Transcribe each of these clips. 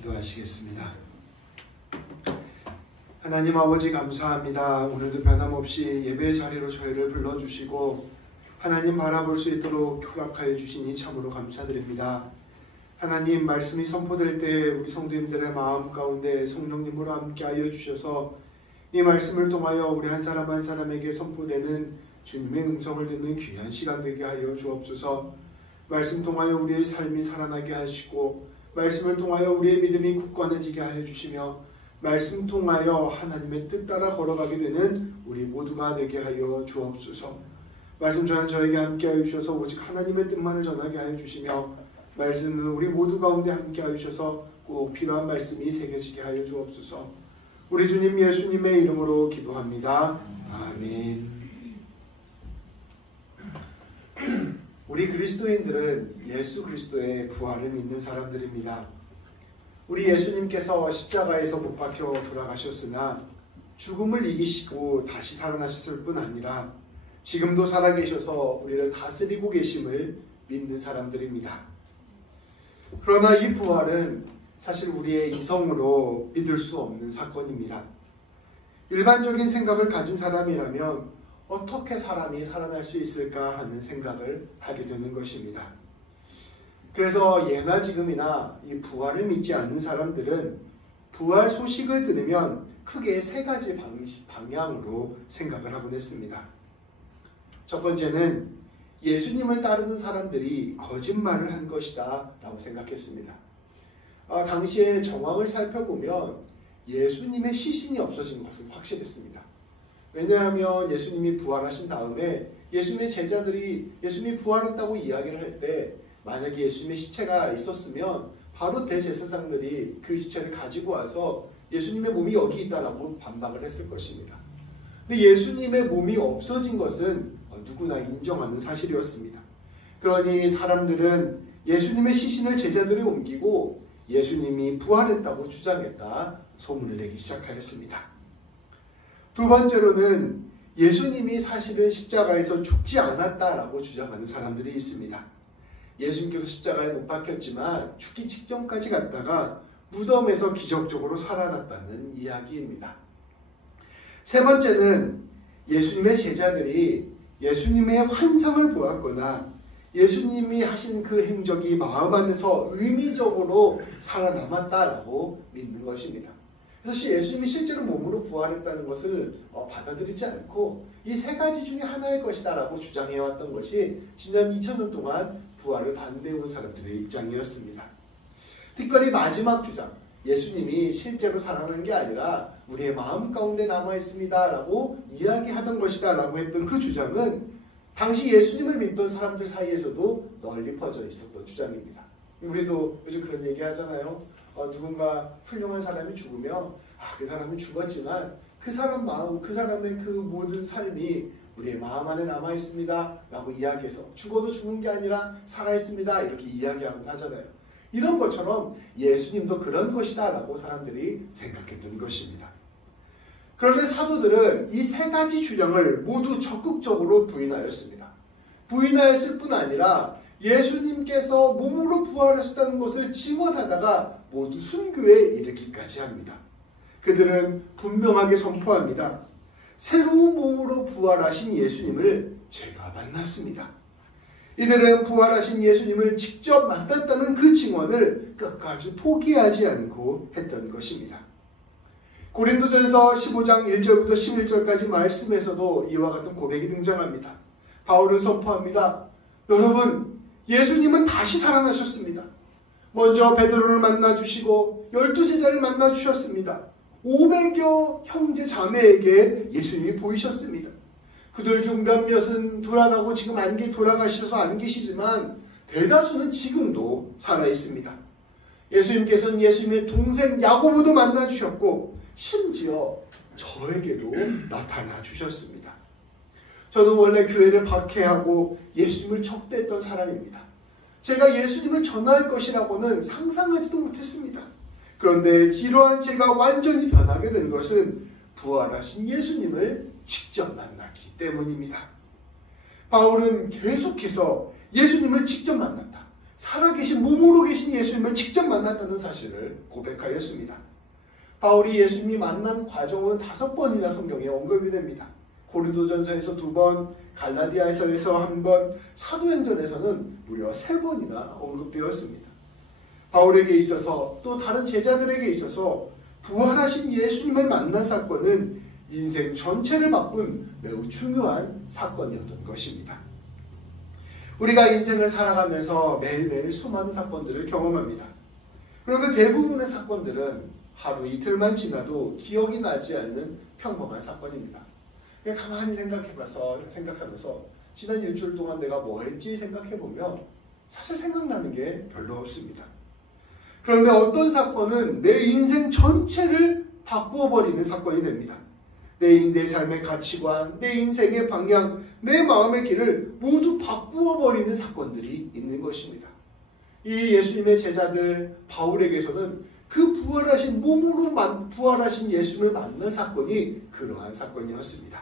기도하시겠습니다. 하나님 아버지 감사합니다. 오늘도 변함없이 예배 자리로 저희를 불러주시고 하나님 바라볼 수 있도록 허락하여 주시니 참으로 감사드립니다. 하나님 말씀이 선포될 때 우리 성도님들의 마음 가운데 성령님으로 함께하여 주셔서 이 말씀을 통하여 우리 한 사람 한 사람에게 선포되는 주님의 음성을 듣는 귀한 시간 되게 하여 주옵소서. 말씀 통하여 우리의 삶이 살아나게 하시고 말씀을 통하여 우리의 믿음이 굳건해지게 하여 주시며 말씀 통하여 하나님의 뜻 따라 걸어가게 되는 우리 모두가 되게 하여 주옵소서. 말씀 전한 저에게 함께하여 주셔서 오직 하나님의 뜻만을 전하게 하여 주시며 말씀은 우리 모두 가운데 함께하여 주셔서 꼭 필요한 말씀이 새겨지게 하여 주옵소서. 우리 주님 예수님의 이름으로 기도합니다. 아멘. 우리 그리스도인들은 예수 그리스도의 부활을 믿는 사람들입니다. 우리 예수님께서 십자가에서 못 박혀 돌아가셨으나 죽음을 이기시고 다시 살아나셨을 뿐 아니라 지금도 살아계셔서 우리를 다스리고 계심을 믿는 사람들입니다. 그러나 이 부활은 사실 우리의 이성으로 믿을 수 없는 사건입니다. 일반적인 생각을 가진 사람이라면 어떻게 사람이 살아날 수 있을까 하는 생각을 하게 되는 것입니다. 그래서 예나 지금이나 이 부활을 믿지 않는 사람들은 부활 소식을 들으면 크게 세 가지 방향으로 생각을 하곤 했습니다. 첫 번째는 예수님을 따르는 사람들이 거짓말을 한 것이다 라고 생각했습니다. 당시의 정황을 살펴보면 예수님의 시신이 없어진 것은 확실했습니다. 왜냐하면 예수님이 부활하신 다음에 예수님의 제자들이 예수님이 부활했다고 이야기를 할 때 만약에 예수님의 시체가 있었으면 바로 대제사장들이 그 시체를 가지고 와서 예수님의 몸이 여기 있다라고 반박을 했을 것입니다. 근데 예수님의 몸이 없어진 것은 누구나 인정하는 사실이었습니다. 그러니 사람들은 예수님의 시신을 제자들이 옮기고 예수님이 부활했다고 주장했다 소문을 내기 시작하였습니다. 두 번째로는 예수님이 사실은 십자가에서 죽지 않았다라고 주장하는 사람들이 있습니다. 예수님께서 십자가에 못 박혔지만 죽기 직전까지 갔다가 무덤에서 기적적으로 살아났다는 이야기입니다. 세 번째는 예수님의 제자들이 예수님의 환상을 보았거나 예수님이 하신 그 행적이 마음 안에서 의미적으로 살아남았다라고 믿는 것입니다. 그래서 예수님이 실제로 몸으로 부활했다는 것을 받아들이지 않고 이 세 가지 중에 하나일 것이다 라고 주장해왔던 것이 지난 2000년 동안 부활을 반대해온 사람들의 입장이었습니다. 특별히 마지막 주장, 예수님이 실제로 살아난 게 아니라 우리의 마음 가운데 남아있습니다 라고 이야기하던 것이다 라고 했던 그 주장은 당시 예수님을 믿던 사람들 사이에서도 널리 퍼져 있었던 주장입니다. 우리도 요즘 그런 얘기 하잖아요. 누군가 훌륭한 사람이 죽으면 그 사람이 죽었지만 그 사람 마음, 그 사람의 그 모든 삶이 우리의 마음 안에 남아있습니다 라고 이야기해서 죽어도 죽은 게 아니라 살아있습니다 이렇게 이야기하곤 하잖아요. 이런 것처럼 예수님도 그런 것이다 라고 사람들이 생각했던 것입니다. 그런데 사도들은 이 세 가지 주장을 모두 적극적으로 부인하였습니다. 부인하였을 뿐 아니라 예수님께서 몸으로 부활하셨다는 것을 지원하다가 모두 순교에 이르기까지 합니다. 그들은 분명하게 선포합니다. 새로운 몸으로 부활하신 예수님을 제가 만났습니다. 이들은 부활하신 예수님을 직접 만났다는 그 증언을 끝까지 포기하지 않고 했던 것입니다. 고린도전서 15장 1절부터 11절까지 말씀에서도 이와 같은 고백이 등장합니다. 바울은 선포합니다. 여러분, 예수님은 다시 살아나셨습니다. 먼저 베드로를 만나주시고 12제자를 만나주셨습니다. 500여 형제 자매에게 예수님이 보이셨습니다. 그들 중 몇몇은 돌아가고 지금 돌아가셔서 안 계시지만 대다수는 지금도 살아있습니다. 예수님께서는 예수님의 동생 야고보도 만나주셨고 심지어 저에게도 나타나 주셨습니다. 저는 원래 교회를 박해하고 예수님을 적대했던 사람입니다. 제가 예수님을 전할 것이라고는 상상하지도 못했습니다. 그런데 이러한 제가 완전히 변하게 된 것은 부활하신 예수님을 직접 만났기 때문입니다. 바울은 계속해서 예수님을 직접 만났다. 살아계신 몸으로 계신 예수님을 직접 만났다는 사실을 고백하였습니다. 바울이 예수님이 만난 과정은 5번이나 성경에 언급이 됩니다. 고린도전서에서 2번, 갈라디아서에서 1번, 사도행전에서는 무려 3번이나 언급되었습니다. 바울에게 있어서 또 다른 제자들에게 있어서 부활하신 예수님을 만난 사건은 인생 전체를 바꾼 매우 중요한 사건이었던 것입니다. 우리가 인생을 살아가면서 매일매일 수많은 사건들을 경험합니다. 그런데 대부분의 사건들은 하루 이틀만 지나도 기억이 나지 않는 평범한 사건입니다. 가만히 생각하면서 지난 일주일 동안 내가 뭐 했지 생각해보면 사실 생각나는 게 별로 없습니다. 그런데 어떤 사건은 내 인생 전체를 바꾸어버리는 사건이 됩니다. 내 삶의 가치관, 내 인생의 방향, 내 마음의 길을 모두 바꾸어버리는 사건들이 있는 것입니다. 이 예수님의 제자들 바울에게서는 그 부활하신 몸으로 부활하신 예수님을 만난 사건이 그러한 사건이었습니다.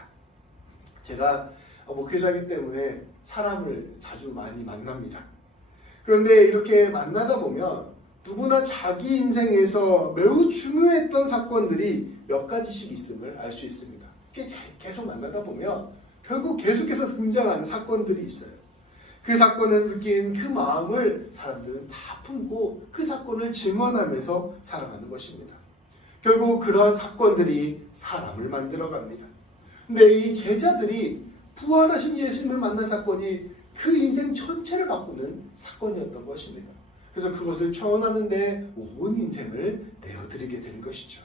제가 목회자이기 때문에 사람을 자주 많이 만납니다. 그런데 이렇게 만나다 보면 누구나 자기 인생에서 매우 중요했던 사건들이 몇 가지씩 있음을 알 수 있습니다. 계속 만나다 보면 결국 계속해서 등장하는 사건들이 있어요. 그 사건을 느낀 그 마음을 사람들은 다 품고 그 사건을 증언하면서 살아가는 것입니다. 결국 그러한 사건들이 사람을 만들어갑니다. 근데 이 제자들이 부활하신 예수님을 만난 사건이 그 인생 전체를 바꾸는 사건이었던 것입니다. 그래서 그것을 청원하는 데 온 인생을 내어드리게 된 것이죠.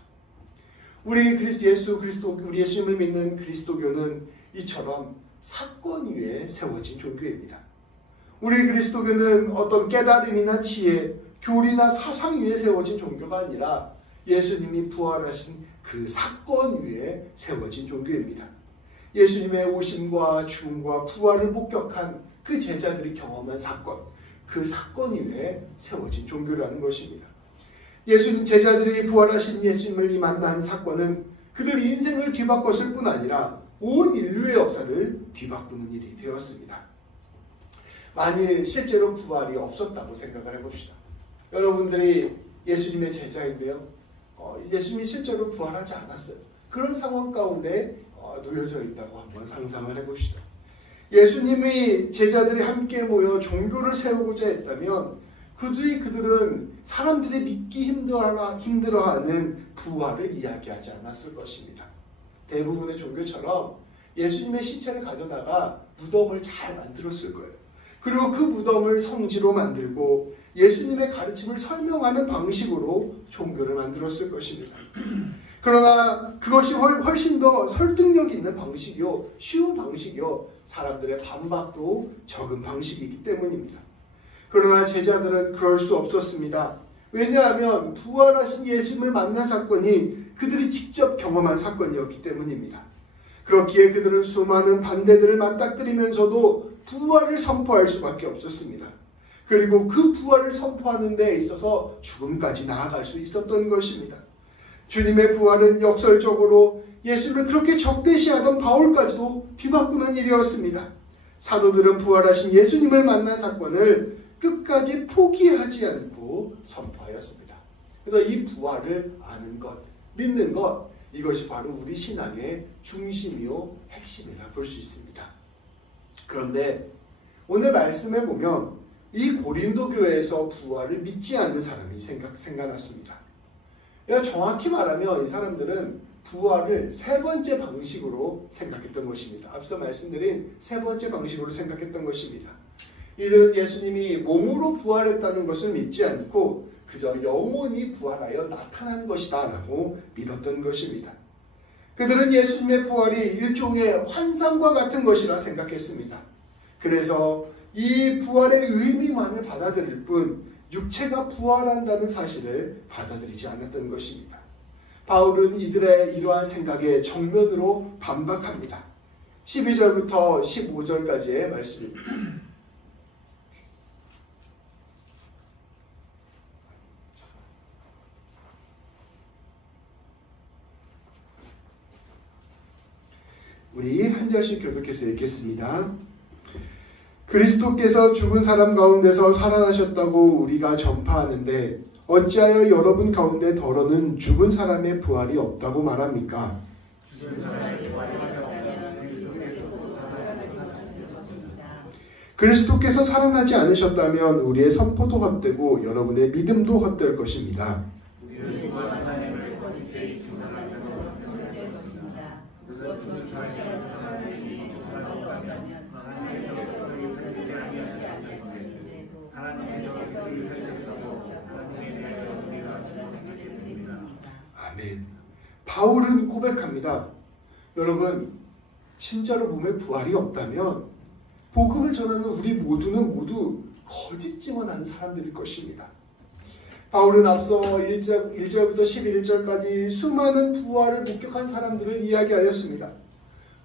우리 예수님을 믿는 그리스도교는 이처럼 사건 위에 세워진 종교입니다. 우리 그리스도교는 어떤 깨달음이나 지혜, 교리나 사상 위에 세워진 종교가 아니라 예수님이 부활하신 그 사건 위에 세워진 종교입니다. 예수님의 오심과 죽음과 부활을 목격한 그 제자들이 경험한 사건, 그 사건 위에 세워진 종교라는 것입니다. 제자들이 부활하신 예수님을 만난 사건은 그들 인생을 뒤바꿨을 뿐 아니라 온 인류의 역사를 뒤바꾸는 일이 되었습니다. 만일 실제로 부활이 없었다고 생각을 해봅시다. 여러분들이 예수님의 제자인데요. 예수님이 실제로 부활하지 않았어요. 그런 상황 가운데 놓여져 있다고 한번 상상을 해봅시다. 예수님이 제자들이 함께 모여 종교를 세우고자 했다면 그들은 사람들이 믿기 힘들어하는 부활을 이야기하지 않았을 것입니다. 대부분의 종교처럼 예수님의 시체를 가져다가 무덤을 잘 만들었을 거예요. 그리고 그 무덤을 성지로 만들고 예수님의 가르침을 설명하는 방식으로 종교를 만들었을 것입니다. 그러나 그것이 훨씬 더 설득력 있는 방식이요, 쉬운 방식이요, 사람들의 반박도 적은 방식이기 때문입니다. 그러나 제자들은 그럴 수 없었습니다. 왜냐하면 부활하신 예수님을 만난 사건이 그들이 직접 경험한 사건이었기 때문입니다. 그렇기에 그들은 수많은 반대들을 맞닥뜨리면서도 부활을 선포할 수밖에 없었습니다. 그리고 그 부활을 선포하는 데 있어서 죽음까지 나아갈 수 있었던 것입니다. 주님의 부활은 역설적으로 예수님을 그렇게 적대시하던 바울까지도 뒤바꾸는 일이었습니다. 사도들은 부활하신 예수님을 만난 사건을 끝까지 포기하지 않고 선포하였습니다. 그래서 이 부활을 아는 것, 믿는 것, 이것이 바로 우리 신앙의 중심이요 핵심이라 볼 수 있습니다. 그런데 오늘 말씀에 보면 이 고린도 교회에서 부활을 믿지 않는 사람이 생겨났습니다. 정확히 말하면 이 사람들은 부활을 3번째 방식으로 생각했던 것입니다. 앞서 말씀드린 3번째 방식으로 생각했던 것입니다. 이들은 예수님이 몸으로 부활했다는 것을 믿지 않고 그저 영혼이 부활하여 나타난 것이다 라고 믿었던 것입니다. 그들은 예수님의 부활이 일종의 환상과 같은 것이라 생각했습니다. 그래서 이 부활의 의미만을 받아들일 뿐 육체가 부활한다는 사실을 받아들이지 않았던 것입니다. 바울은 이들의 이러한 생각에 정면으로 반박합니다. 12절부터 15절까지의 말씀입니다. 우리 한 절씩 교독해서 읽겠습니다. 그리스도께서 죽은 사람 가운데서 살아나셨다고 우리가 전파하는데 어찌하여 여러분 가운데 더러는 죽은 사람의 부활이 없다고 말합니까? 그리스도께서 살아나지 않으셨다면 우리의 선포도 헛되고 여러분의 믿음도 헛될 것입니다. 아멘. 바울은 고백합니다. 여러분, 진짜로 몸에 부활이 없다면 복음을 전하는 우리 모두는 모두 거짓 증언하는 사람들일 것입니다. 바울은 앞서 1절부터 11절까지 수많은 부활을 목격한 사람들을 이야기하였습니다.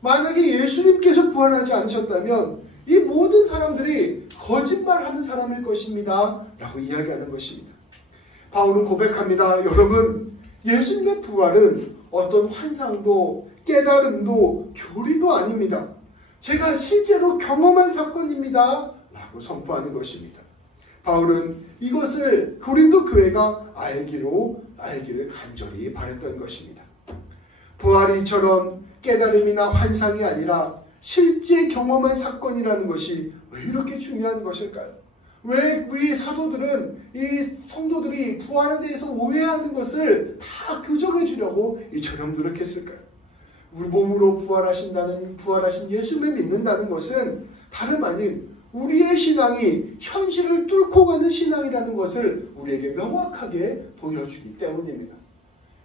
만약에 예수님께서 부활하지 않으셨다면 이 모든 사람들이 거짓말하는 사람일 것입니다 라고 이야기하는 것입니다. 바울은 고백합니다. 여러분, 예수님의 부활은 어떤 환상도 깨달음도 교리도 아닙니다. 제가 실제로 경험한 사건입니다 라고 선포하는 것입니다. 바울은 이것을 고린도 교회가 알기를 간절히 바랬던 것입니다. 부활이 이처럼 깨달음이나 환상이 아니라 실제 경험한 사건이라는 것이 왜 이렇게 중요한 것일까요? 왜 우리 사도들은 이 성도들이 부활에 대해서 오해하는 것을 다 교정해 주려고 이처럼 노력했을까요? 우리 몸으로 부활하신 예수님을 믿는다는 것은 다름 아닌 우리의 신앙이 현실을 뚫고 가는 신앙이라는 것을 우리에게 명확하게 보여주기 때문입니다.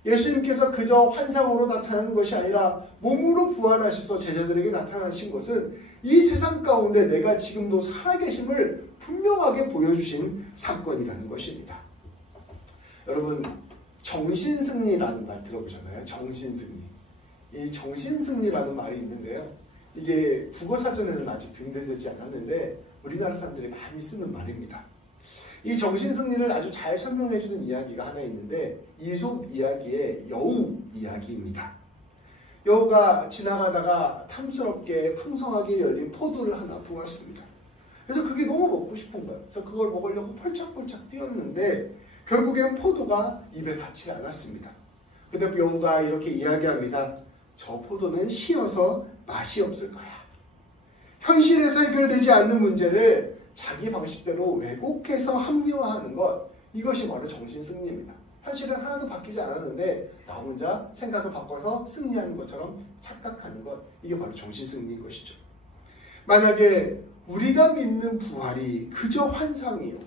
예수님께서 그저 환상으로 나타나는 것이 아니라 몸으로 부활하셔서 제자들에게 나타나신 것은 이 세상 가운데 내가 지금도 살아계심을 분명하게 보여주신 사건이라는 것입니다. 여러분, 정신승리라는 말 들어보셨나요? 정신승리. 이 정신승리라는 말이 있는데요. 이게 국어사전에는 아직 등재되지 않았는데 우리나라 사람들이 많이 쓰는 말입니다. 이 정신승리를 아주 잘 설명해주는 이야기가 하나 있는데 이솝 이야기의 여우 이야기입니다. 여우가 지나가다가 탐스럽게 풍성하게 열린 포도를 하나 보았습니다. 그래서 그게 너무 먹고 싶은 거예요. 그래서 그걸 먹으려고 펄짝펄짝 뛰었는데 결국엔 포도가 입에 닿지 않았습니다. 근데 여우가 이렇게 이야기합니다. 저 포도는 시어서 맛이 없을 거야. 현실에서 해결되지 않는 문제를 자기 방식대로 왜곡해서 합리화하는 것, 이것이 바로 정신승리입니다. 현실은 하나도 바뀌지 않았는데 나 혼자 생각을 바꿔서 승리하는 것처럼 착각하는 것, 이게 바로 정신승리인 것이죠. 만약에 우리가 믿는 부활이 그저 환상이요,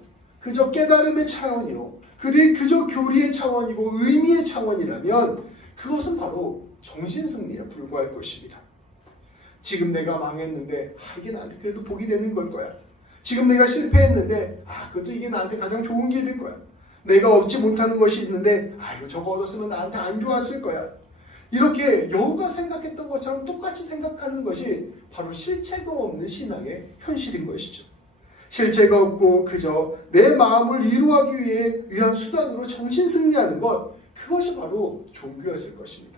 그저 깨달음의 차원이요, 그저 교리의 차원이고 의미의 차원이라면 그것은 바로 정신승리에 불과할 것입니다. 지금 내가 망했는데 이게 나한테 그래도 복이 되는 걸 거야. 지금 내가 실패했는데 그것도 이게 나한테 가장 좋은 길일 거야. 내가 얻지 못하는 것이 있는데 이거 저거 얻었으면 나한테 안 좋았을 거야. 이렇게 여우가 생각했던 것처럼 똑같이 생각하는 것이 바로 실체가 없는 신앙의 현실인 것이죠. 실체가 없고 그저 내 마음을 위로하기 위한 수단으로 정신승리하는 것, 그것이 바로 종교였을 것입니다.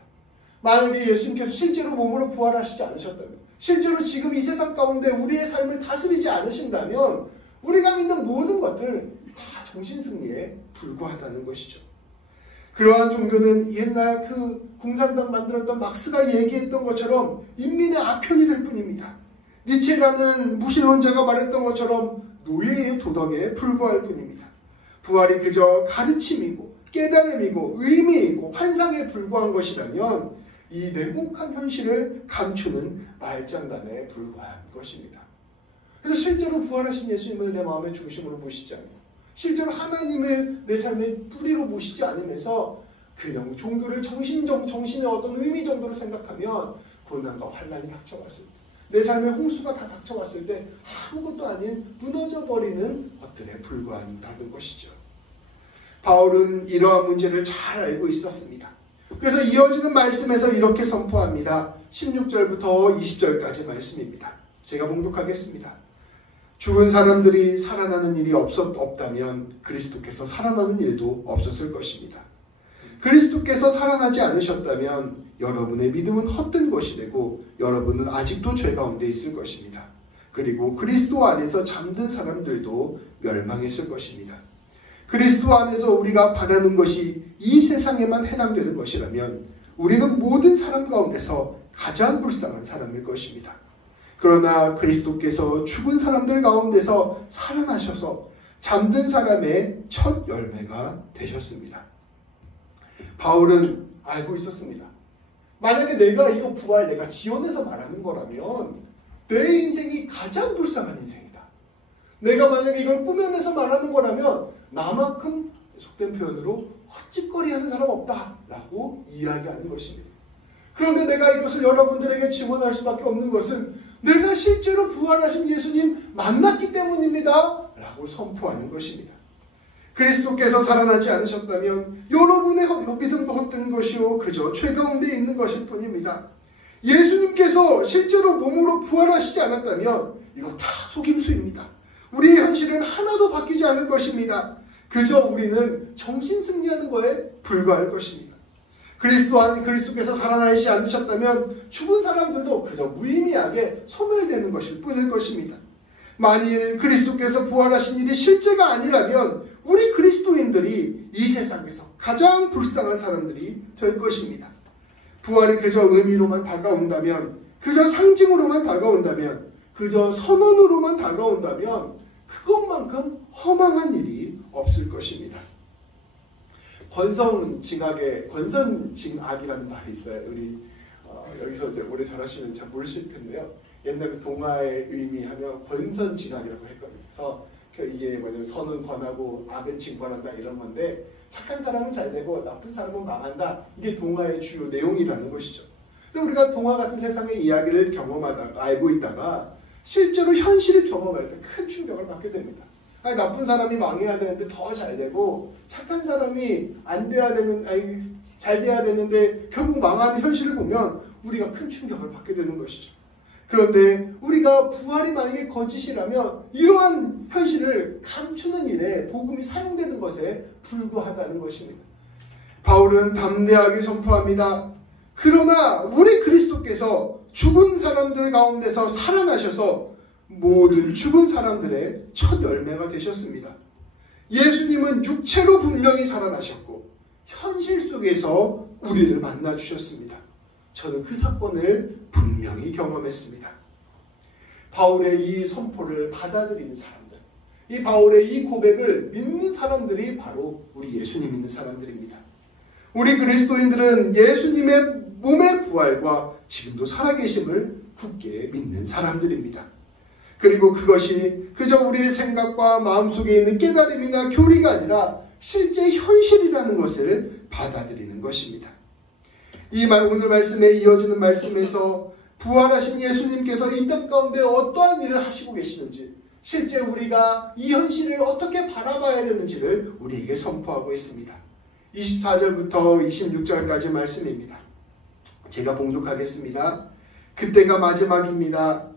만약에 예수님께서 실제로 몸으로 부활하시지 않으셨다면, 실제로 지금 이 세상 가운데 우리의 삶을 다스리지 않으신다면 우리가 믿는 모든 것들 다 정신승리에 불과하다는 것이죠. 그러한 종교는 옛날 그 공산당 만들었던 막스가 얘기했던 것처럼 인민의 아편이 될 뿐입니다. 니체라는 무신론자가 말했던 것처럼 노예의 도덕에 불과할 뿐입니다. 부활이 그저 가르침이고 깨달음이고 의미이고 환상에 불과한 것이라면 이 냉혹한 현실을 감추는 말장난에 불과한 것입니다. 그래서 실제로 부활하신 예수님을 내 마음의 중심으로 모시지 않고, 실제로 하나님을 내 삶의 뿌리로 모시지 않으면서 그냥 종교를 정신의 어떤 의미 정도로 생각하면 고난과 환난이 닥쳐왔을 때, 내 삶의 홍수가 다 닥쳐왔을 때 아무것도 아닌 무너져버리는 것들에 불과한다는 것이죠. 바울은 이러한 문제를 잘 알고 있었습니다. 그래서 이어지는 말씀에서 이렇게 선포합니다. 16절부터 20절까지 말씀입니다. 제가 봉독하겠습니다. 죽은 사람들이 살아나는 일이 없다면 그리스도께서 살아나는 일도 없었을 것입니다. 그리스도께서 살아나지 않으셨다면 여러분의 믿음은 헛된 것이 되고 여러분은 아직도 죄 가운데 있을 것입니다. 그리고 그리스도 안에서 잠든 사람들도 멸망했을 것입니다. 그리스도 안에서 우리가 바라는 것이 이 세상에만 해당되는 것이라면 우리는 모든 사람 가운데서 가장 불쌍한 사람일 것입니다. 그러나 그리스도께서 죽은 사람들 가운데서 살아나셔서 잠든 사람의 첫 열매가 되셨습니다. 바울은 알고 있었습니다. 만약에 내가 이거 부활 내가 지원해서 말하는 거라면 내 인생이 가장 불쌍한 인생이다. 내가 만약에 이걸 꾸며내서 말하는 거라면 나만큼 속된 표현으로 헛짓거리하는 사람 없다라고 이야기하는 것입니다. 그런데 내가 이것을 여러분들에게 증언할 수밖에 없는 것은 내가 실제로 부활하신 예수님 만났기 때문입니다 라고 선포하는 것입니다. 그리스도께서 살아나지 않으셨다면 여러분의 믿음도 헛된 것이요 그저 죄 가운데 있는 것일 뿐입니다. 예수님께서 실제로 몸으로 부활하시지 않았다면 이거 다 속임수입니다. 우리의 현실은 하나도 바뀌지 않을 것입니다. 그저 우리는 정신승리하는 거에 불과할 것입니다. 그리스도께서 살아나시지 않으셨다면 죽은 사람들도 그저 무의미하게 소멸되는 것일 뿐일 것입니다. 만일 그리스도께서 부활하신 일이 실제가 아니라면 우리 그리스도인들이 이 세상에서 가장 불쌍한 사람들이 될 것입니다. 부활이 그저 의미로만 다가온다면, 그저 상징으로만 다가온다면, 그저 선언으로만 다가온다면 그것만큼 허망한 일이 없을 것입니다. 권선징악이라는 말이 있어요. 우리 여기서 이제 오래 잘하시면 잘 모르실 텐데요. 옛날 동화의 의미하면 권선징악이라고 했거든요. 그래서 이게 뭐냐면 선은 권하고 악은 징벌한다 이런 건데 착한 사람은 잘 되고 나쁜 사람은 망한다. 이게 동화의 주요 내용이라는 것이죠. 근데 우리가 동화 같은 세상의 이야기를 경험하다가 알고 있다가 실제로 현실을 경험할 때 큰 충격을 받게 됩니다. 아니, 나쁜 사람이 망해야 되는데 더 잘 되고 착한 사람이 잘 돼야 되는데 결국 망하는 현실을 보면 우리가 큰 충격을 받게 되는 것이죠. 그런데 우리가 부활이 만약에 거짓이라면 이러한 현실을 감추는 일에 복음이 사용되는 것에 불과하다는 것입니다. 바울은 담대하게 선포합니다. 그러나 우리 그리스도께서 죽은 사람들 가운데서 살아나셔서 모든 죽은 사람들의 첫 열매가 되셨습니다. 예수님은 육체로 분명히 살아나셨고 현실 속에서 우리를 만나 주셨습니다. 저는 그 사건을 분명히 경험했습니다. 바울의 이 선포를 받아들이는 사람들, 이 바울의 이 고백을 믿는 사람들이 바로 우리 예수님 믿는 사람들입니다. 우리 그리스도인들은 예수님의 몸의 부활과 지금도 살아계심을 굳게 믿는 사람들입니다. 그리고 그것이 그저 우리의 생각과 마음속에 있는 깨달음이나 교리가 아니라 실제 현실이라는 것을 받아들이는 것입니다. 오늘 말씀에 이어지는 말씀에서 부활하신 예수님께서 이 땅 가운데 어떠한 일을 하시고 계시는지, 실제 우리가 이 현실을 어떻게 바라봐야 되는지를 우리에게 선포하고 있습니다. 24절부터 26절까지 말씀입니다. 제가 봉독하겠습니다. 그때가 마지막입니다.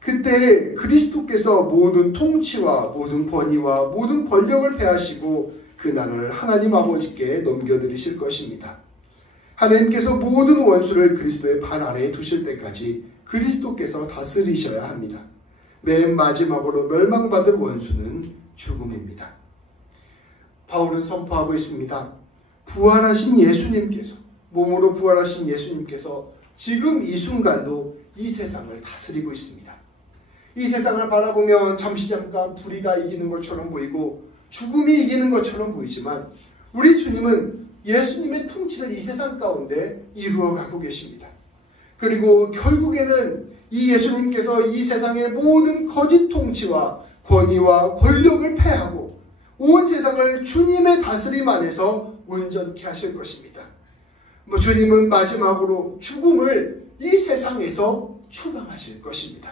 그때 그리스도께서 모든 통치와 모든 권위와 모든 권력을 패하시고 그 나라를 하나님 아버지께 넘겨드리실 것입니다. 하나님께서 모든 원수를 그리스도의 발 아래에 두실 때까지 그리스도께서 다스리셔야 합니다. 맨 마지막으로 멸망받을 원수는 죽음입니다. 바울은 선포하고 있습니다. 부활하신 예수님께서, 몸으로 부활하신 예수님께서 지금 이 순간도 이 세상을 다스리고 있습니다. 이 세상을 바라보면 잠시 잠깐 불의가 이기는 것처럼 보이고 죽음이 이기는 것처럼 보이지만 우리 주님은 예수님의 통치를 이 세상 가운데 이루어가고 계십니다. 그리고 결국에는 이 예수님께서 이 세상의 모든 거짓 통치와 권위와 권력을 패하고 온 세상을 주님의 다스림 안에서 온전케 하실 것입니다. 주님은 마지막으로 죽음을 이 세상에서 추방하실 것입니다.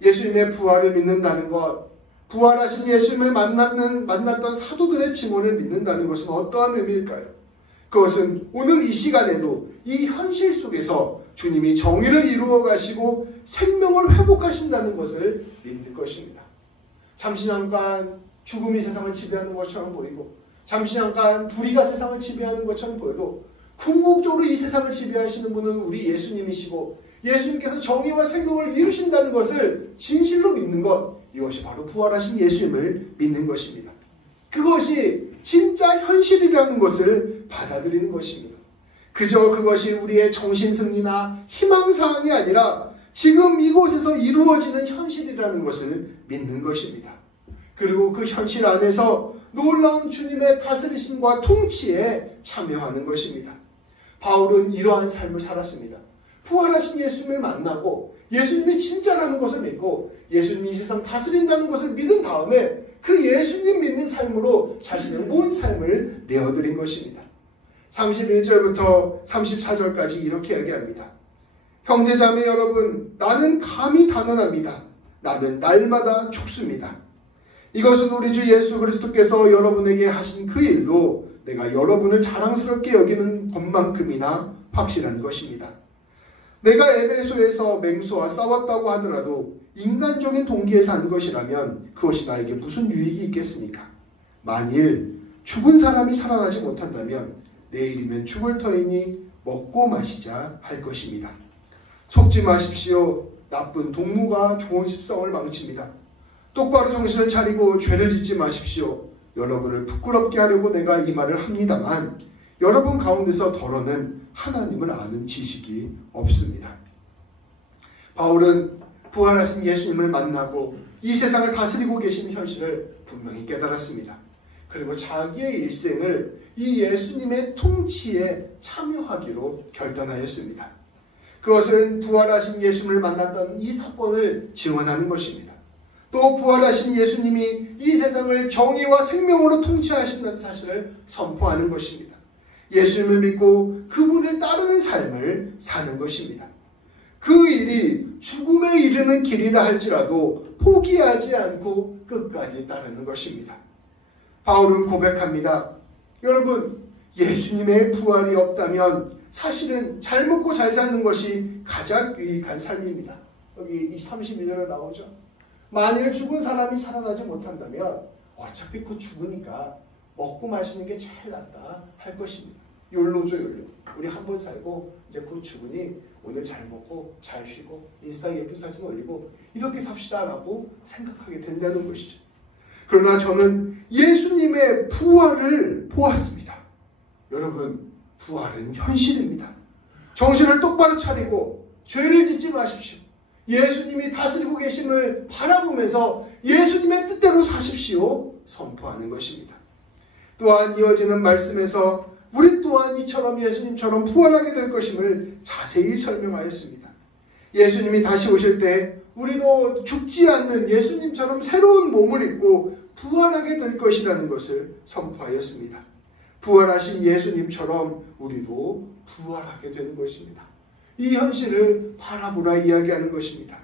예수님의 부활을 믿는다는 것, 부활하신 예수님을 만났던 사도들의 증언을 믿는다는 것은 어떠한 의미일까요? 그것은 오늘 이 시간에도 이 현실 속에서 주님이 정의를 이루어 가시고 생명을 회복하신다는 것을 믿는 것입니다. 잠시 잠깐 죽음이 세상을 지배하는 것처럼 보이고 잠시 잠깐 불의가 세상을 지배하는 것처럼 보여도 궁극적으로 이 세상을 지배하시는 분은 우리 예수님이시고 예수님께서 정의와 생명을 이루신다는 것을 진실로 믿는 것, 이것이 바로 부활하신 예수님을 믿는 것입니다. 그것이 진짜 현실이라는 것을 받아들이는 것입니다. 그저 그것이 우리의 정신승리나 희망사항이 아니라 지금 이곳에서 이루어지는 현실이라는 것을 믿는 것입니다. 그리고 그 현실 안에서 놀라운 주님의 다스리심과 통치에 참여하는 것입니다. 바울은 이러한 삶을 살았습니다. 부활하신 예수님을 만나고 예수님이 진짜라는 것을 믿고 예수님이 이 세상 다스린다는 것을 믿은 다음에 그 예수님 믿는 삶으로 자신의 온 삶을 내어드린 것입니다. 31절부터 34절까지 이렇게 얘기합니다. 형제자매 여러분, 나는 감히 단언합니다. 나는 날마다 죽습니다. 이것은 우리 주 예수 그리스도께서 여러분에게 하신 그 일로 내가 여러분을 자랑스럽게 여기는 것만큼이나 확실한 것입니다. 내가 에베소에서 맹수와 싸웠다고 하더라도 인간적인 동기에서 한 것이라면 그것이 나에게 무슨 유익이 있겠습니까? 만일 죽은 사람이 살아나지 못한다면 내일이면 죽을 터이니 먹고 마시자 할 것입니다. 속지 마십시오. 나쁜 동무가 좋은 십성을 망칩니다. 똑바로 정신을 차리고 죄를 짓지 마십시오. 여러분을 부끄럽게 하려고 내가 이 말을 합니다만 여러분 가운데서 더러는 하나님을 아는 지식이 없습니다. 바울은 부활하신 예수님을 만나고 이 세상을 다스리고 계신 현실을 분명히 깨달았습니다. 그리고 자기의 일생을 이 예수님의 통치에 참여하기로 결단하였습니다. 그것은 부활하신 예수님을 만났던 이 사건을 증언하는 것입니다. 또 부활하신 예수님이 이 세상을 정의와 생명으로 통치하신다는 사실을 선포하는 것입니다. 예수님을 믿고 그분을 따르는 삶을 사는 것입니다. 그 일이 죽음에 이르는 길이라 할지라도 포기하지 않고 끝까지 따르는 것입니다. 바울은 고백합니다. 여러분, 예수님의 부활이 없다면 사실은 잘 먹고 잘 사는 것이 가장 유익한 삶입니다. 여기 32절에 나오죠. 만일 죽은 사람이 살아나지 못한다면 어차피 곧 죽으니까 먹고 마시는 게 제일 낫다 할 것입니다. 욜로죠, 욜로. 우리 한 번 살고 이제 곧 죽으니 오늘 잘 먹고 잘 쉬고 인스타에 예쁜 사진 올리고 이렇게 삽시다 라고 생각하게 된다는 것이죠. 그러나 저는 예수님의 부활을 보았습니다. 여러분, 부활은 현실입니다. 정신을 똑바로 차리고 죄를 짓지 마십시오. 예수님이 다스리고 계심을 바라보면서 예수님의 뜻대로 사십시오. 선포하는 것입니다. 또한 이어지는 말씀에서 우리 또한 이처럼 예수님처럼 부활하게 될 것임을 자세히 설명하였습니다. 예수님이 다시 오실 때 우리도 죽지 않는 예수님처럼 새로운 몸을 입고 부활하게 될 것이라는 것을 선포하였습니다. 부활하신 예수님처럼 우리도 부활하게 되는 것입니다. 이 현실을 바라보라 이야기하는 것입니다.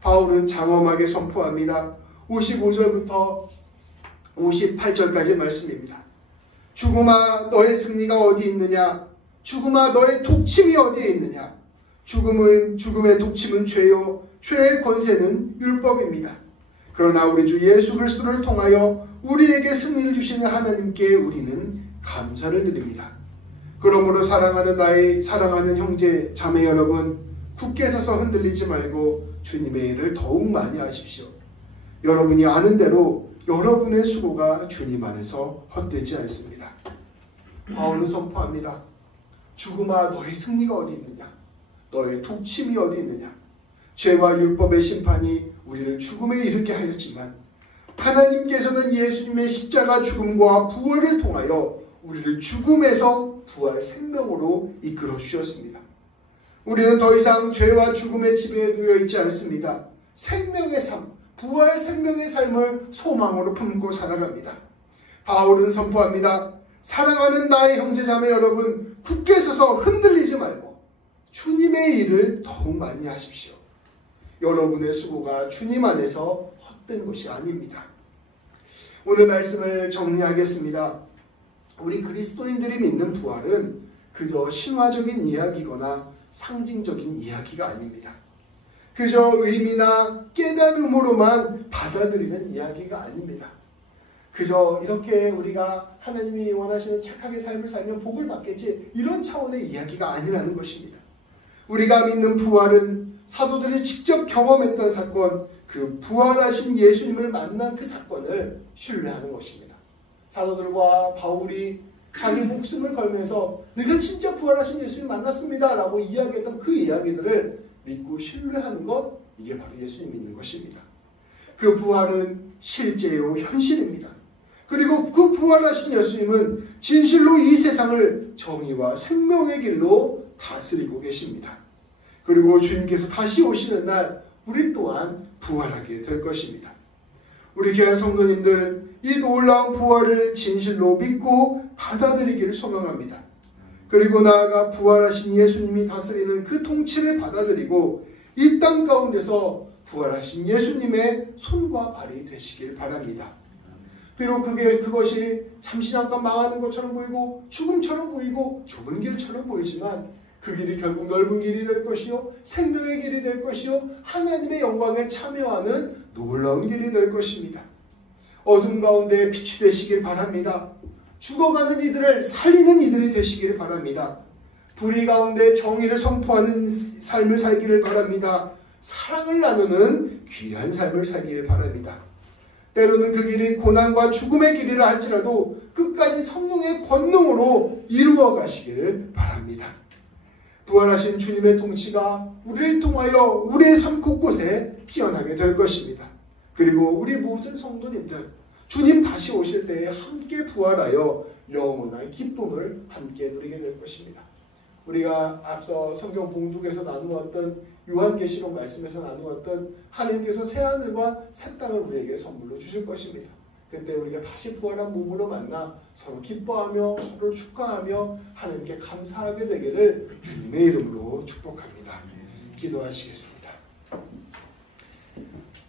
바울은 장엄하게 선포합니다. 55절부터 58절까지 말씀입니다. 죽음아 너의 승리가 어디 있느냐? 죽음아 너의 독침이 어디에 있느냐? 죽음의 독침은 죄요 죄의 권세는 율법입니다. 그러나 우리 주 예수 그리스도를 통하여 우리에게 승리를 주시는 하나님께 우리는 감사를 드립니다. 그러므로 사랑하는 형제 자매 여러분, 굳게 서서 흔들리지 말고 주님의 일을 더욱 많이 하십시오. 여러분이 아는 대로 여러분의 수고가 주님 안에서 헛되지 않습니다. 바울은 선포합니다. 죽음아 너의 승리가 어디 있느냐? 너의 독침이 어디 있느냐? 죄와 율법의 심판이 우리를 죽음에 이르게 하였지만 하나님께서는 예수님의 십자가 죽음과 부활을 통하여 우리를 죽음에서 부활 생명으로 이끌어 주셨습니다. 우리는 더 이상 죄와 죽음의 지배에 놓여 있지 않습니다. 생명의 삶, 부활 생명의 삶을 소망으로 품고 살아갑니다. 바울은 선포합니다. 사랑하는 나의 형제자매 여러분, 굳게 서서 흔들리지 말고 주님의 일을 더욱 많이 하십시오. 여러분의 수고가 주님 안에서 헛된 것이 아닙니다. 오늘 말씀을 정리하겠습니다. 우리 그리스도인들이 믿는 부활은 그저 신화적인 이야기거나 상징적인 이야기가 아닙니다. 그저 의미나 깨달음으로만 받아들이는 이야기가 아닙니다. 그저 이렇게 우리가 하나님이 원하시는 착하게 삶을 살면 복을 받겠지 이런 차원의 이야기가 아니라는 것입니다. 우리가 믿는 부활은 사도들이 직접 경험했던 사건, 그 부활하신 예수님을 만난 그 사건을 신뢰하는 것입니다. 사도들과 바울이 자기 목숨을 걸면서 내가 진짜 부활하신 예수님 만났습니다 라고 이야기했던 그 이야기들을 믿고 신뢰하는 것, 이게 바로 예수님 믿는 것입니다. 그 부활은 실제요 현실입니다. 그리고 그 부활하신 예수님은 진실로 이 세상을 정의와 생명의 길로 다스리고 계십니다. 그리고 주님께서 다시 오시는 날 우리 또한 부활하게 될 것입니다. 우리 귀한 성도님들, 이 놀라운 부활을 진실로 믿고 받아들이기를 소망합니다. 그리고 나아가 부활하신 예수님이 다스리는 그 통치를 받아들이고 이 땅 가운데서 부활하신 예수님의 손과 발이 되시길 바랍니다. 비록 그것이 잠시 잠깐 망하는 것처럼 보이고 죽음처럼 보이고 좁은 길처럼 보이지만 그 길이 결국 넓은 길이 될 것이요 생명의 길이 될 것이요 하나님의 영광에 참여하는 놀라운 길이 될 것입니다. 어둠 가운데 빛이 되시길 바랍니다. 죽어가는 이들을 살리는 이들이 되시길 바랍니다. 불의 가운데 정의를 선포하는 삶을 살기를 바랍니다. 사랑을 나누는 귀한 삶을 살기를 바랍니다. 때로는 그 길이 고난과 죽음의 길이라 할지라도 끝까지 성령의 권능으로 이루어 가시기를 바랍니다. 부활하신 주님의 통치가 우리를 통하여 우리의 삶 곳곳에 피어나게 될 것입니다. 그리고 우리 모든 성도님들, 주님 다시 오실 때에 함께 부활하여 영원한 기쁨을 함께 누리게 될 것입니다. 우리가 앞서 성경 봉독에서 나누었던 요한계시록 말씀에서 나누었던 하나님께서 새하늘과 새 땅을 우리에게 선물로 주실 것입니다. 그때 우리가 다시 부활한 몸으로 만나 서로 기뻐하며 서로 축하하며 하나님께 감사하게 되기를 주님의 이름으로 축복합니다. 기도하시겠습니다.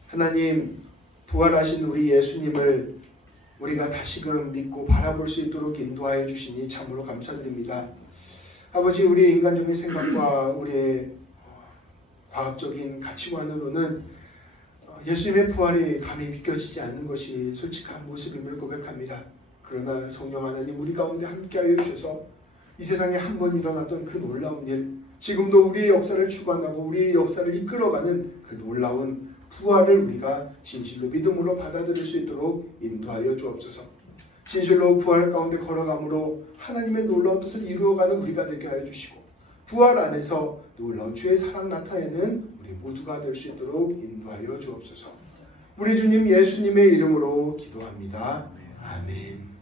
하나님, 부활하신 우리 예수님을 우리가 다시금 믿고 바라볼 수 있도록 인도하여 주시니 참으로 감사드립니다. 아버지, 우리의 인간적인 생각과 우리의 과학적인 가치관으로는 예수님의 부활이 감히 믿겨지지 않는 것이 솔직한 모습임을 고백합니다. 그러나 성령 하나님, 우리 가운데 함께하여 주셔서 이 세상에 한 번 일어났던 그 놀라운 일, 지금도 우리의 역사를 주관하고 우리의 역사를 이끌어가는 그 놀라운 부활을 우리가 진실로 믿음으로 받아들일 수 있도록 인도하여 주옵소서. 진실로 부활 가운데 걸어감으로 하나님의 놀라운 뜻을 이루어가는 우리가 되게 하여 주시고, 부활 안에서 놀라운 주의 사랑 나타내는 우리 모두가 될 수 있도록 인도하여 주옵소서. 우리 주님 예수님의 이름으로 기도합니다. 아멘.